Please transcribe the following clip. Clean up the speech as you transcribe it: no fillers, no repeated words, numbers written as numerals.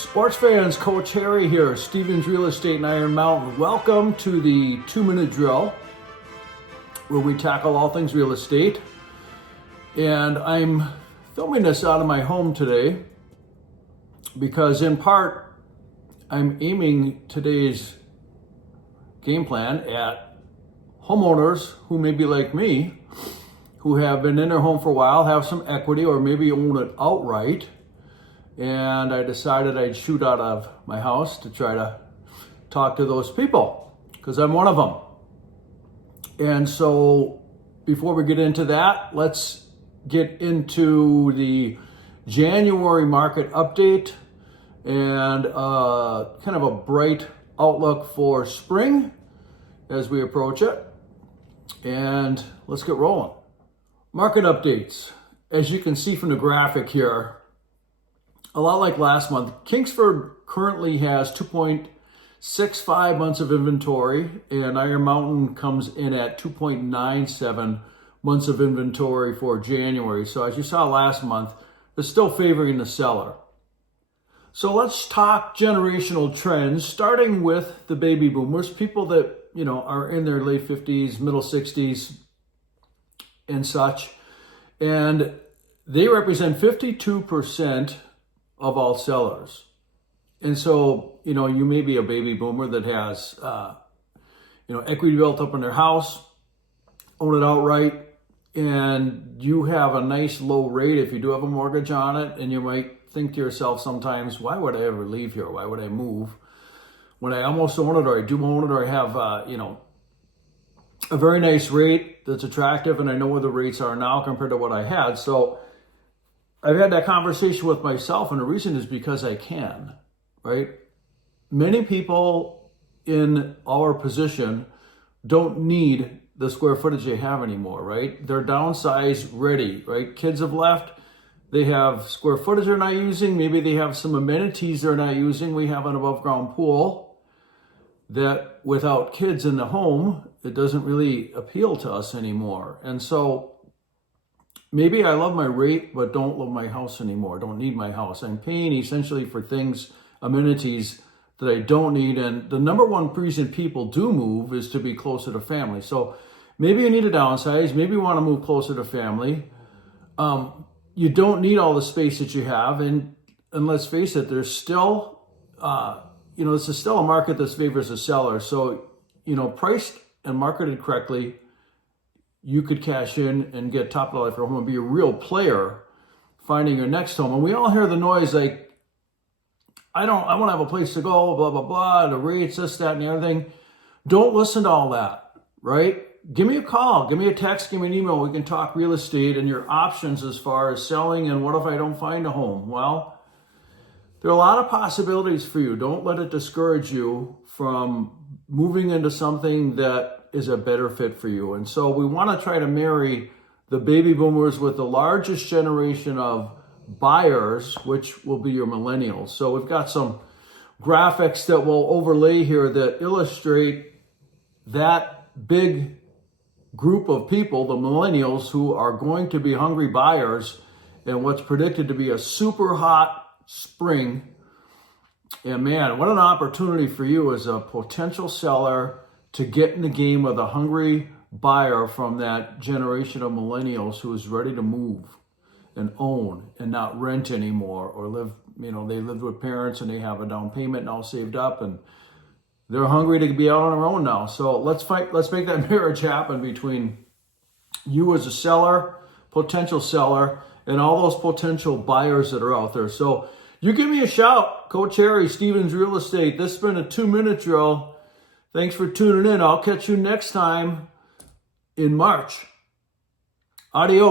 Sports fans, Coach Harry here, Stevens Real Estate in Iron Mountain. Welcome to the 2-minute drill where we tackle all things real estate. And I'm filming this out of my home today because in part I'm aiming today's game plan at homeowners who may be like me, who have been in their home for a while, have some equity, or maybe own it outright. And I decided I'd shoot out of my house to try to talk to those people because I'm one of them. And so before we get into that, let's get into the January market update and kind of a bright outlook for spring as we approach it. And let's get rolling. Market updates. As you can see from the graphic here, a lot like last month, Kingsford currently has 2.65 months of inventory, and Iron Mountain comes in at 2.97 months of inventory for January. So as you saw last month, they're still favoring the seller. So let's talk generational trends, starting with the baby boomers, people that, are in their late 50s, middle 60s, and such. And they represent 52% of all sellers. And so, you may be a baby boomer that has, equity built up in their house, own it outright, and you have a nice low rate if you do have a mortgage on it. And you might think to yourself sometimes, why would I ever leave here? Why would I move when I almost own it, or I do own it, or I have, a very nice rate that's attractive, and I know where the rates are now compared to what I had. So I've had that conversation with myself, and the reason is because I can, right? Many people in our position don't need the square footage they have anymore, right? They're downsize ready, right? Kids have left. They have square footage they're not using. Maybe they have some amenities they're not using. We have an above ground pool that without kids in the home, it doesn't really appeal to us anymore. And so maybe I love my rate, but don't love my house anymore. Don't need my house. I'm paying essentially for things, amenities that I don't need. And the number one reason people do move is to be closer to family. So maybe you need to downsize. Maybe you want to move closer to family. You don't need all the space that you have. And let's face it, there's still, this is still a market that favors the seller. So, priced and marketed correctly, you could cash in and get top dollar for a home and be a real player finding your next home. And we all hear the noise like, I want to have a place to go, blah, blah, blah, the rates, this, that, and the other thing. Don't listen to all that, right? Give me a call, give me a text, give me an email. We can talk real estate and your options as far as selling and what if I don't find a home? Well, there are a lot of possibilities for you. Don't let it discourage you from moving into something that is a better fit for you. And so we want to try to marry the baby boomers with the largest generation of buyers, which will be your millennials. So we've got some graphics that will overlay here that illustrate that big group of people, the millennials, who are going to be hungry buyers in what's predicted to be a super hot spring. And man, what an opportunity for you as a potential seller to get in the game with a hungry buyer from that generation of millennials who is ready to move and own and not rent anymore, or live, they lived with parents and they have a down payment now saved up and they're hungry to be out on their own now. So let's make that marriage happen between you as a seller, potential seller, and all those potential buyers that are out there. So you give me a shout, Coach Harry, Stevens Real Estate. This has been a 2-minute drill. Thanks for tuning in. I'll catch you next time in March. Adios.